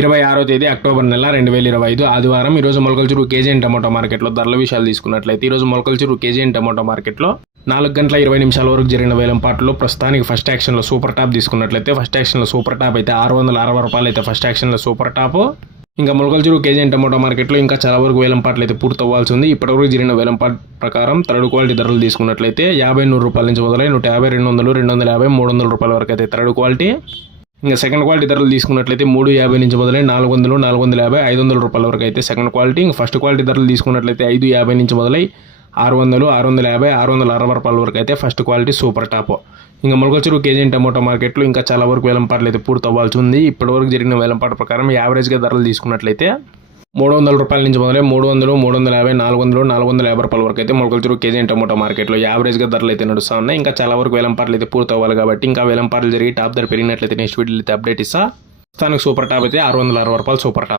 ఇరవై ఆరో తేదీ అక్టోబర్ నెల రెండు వేల ఇరవై ఐదు ఆదివారం ఈరోజు మొలకల్చూరు కేజీ కేజీఎన్ టమాటో మార్కెట్లో ధరల విషయాలు తీసుకున్నట్లయితే ఈరోజు మొలకల్చూరు కేజీ కేజీఎన్ టమాటో మార్కెట్లో నాలుగు గంటల ఇరవై నిమిషాల వరకు జరిగిన వేలం పాటలో ప్రస్తుతానికి ఫస్ట్ యాక్షన్లో సూపర్ టాప్ తీసుకున్నట్లయితే ఫస్ట్ యాక్షన్లో సూపర్ టాప్ అయితే ఆరు వందల అరవై రూపాయలు అయితే ఫస్ట్ యాక్షన్లో సూపర్ టాప్. ఇంకా మొలకల్చూరు చెరువు కేజీఎన్ టమాటో మార్కెట్లో ఇంకా చాలా వరకు వేలం పాటలు అయితే పూర్తి అవ్వాల్సి ఉంది. ఇప్పటివరకు జరిగిన వేలం పాట ప్రకారం థర్డ్ క్వాలిటీ ధరలు తీసుకున్నట్లయితే యాభై నూరు రూపాయల నుంచి మొదలై నూట యాభై రెండు వందలు రెండు వందల యాభై మూడు వందల రూపాయల వరకు అయితే థర్డ్ క్వాలిటీ. ఇంకా సెకండ్ క్వాలిటీ ధరలు తీసుకున్నట్లయితే మూడు యాభై నుంచి మొదలై నాలుగు వందలు నాలుగు వందల యాభై ఐదు వందల రూపాయల వరకు అయితే సెకండ్ క్వాలిటీ ఇంకా ఫస్ట్ క్వాలిటీ ధరలు తీసుకున్నట్లయితే ఐదు యాభై నుంచి మొదలై ఆరు వందలు ఆరు వందల యాభై ఆరు వందల అరవై రూపాయల వరకు అయితే ఫస్ట్ క్వాలిటీ సూపర్ టాప్ ఇంకా మొలకొచ్చరు కేజీ టమోటా మార్కెట్లో ఇంకా చాలా వరకు వేలంపాట్లు అయితే పూర్తి అవ్వాల్సి ఉంది. ఇప్పటివరకు జరిగిన వేలంపాట ప్రకారం యావరేజ్గా ధరలు తీసుకున్నట్లయితే మూడు వందల రూపాయల నుంచి మొదలై మూడు వందలు మూడు వందల యాభై నాలుగు వందలు నాలుగు వందల యాభై రూపాయల వరకు అయితే మొలకల కేజీ టమోటా మార్కెట్లో యావరేజ్గా ధరలు అయితే నడుస్తూ ఉన్నాయి. ఇంకా చాలా వరకు వేలంపాట్లు అయితే పూర్తి అవ్వాలి కాబట్టి ఇంకా వేలంపాట్లు జరిగి టాప్ ధర పెరిగినట్లయితే నెక్స్ట్ వీడియో అయితే అప్డేట్ ఇస్తా. స్థానిక సూపర్ టాప్ అయితే ఆరు వందల అరవై రూపాయలు సూపర్ టాప్.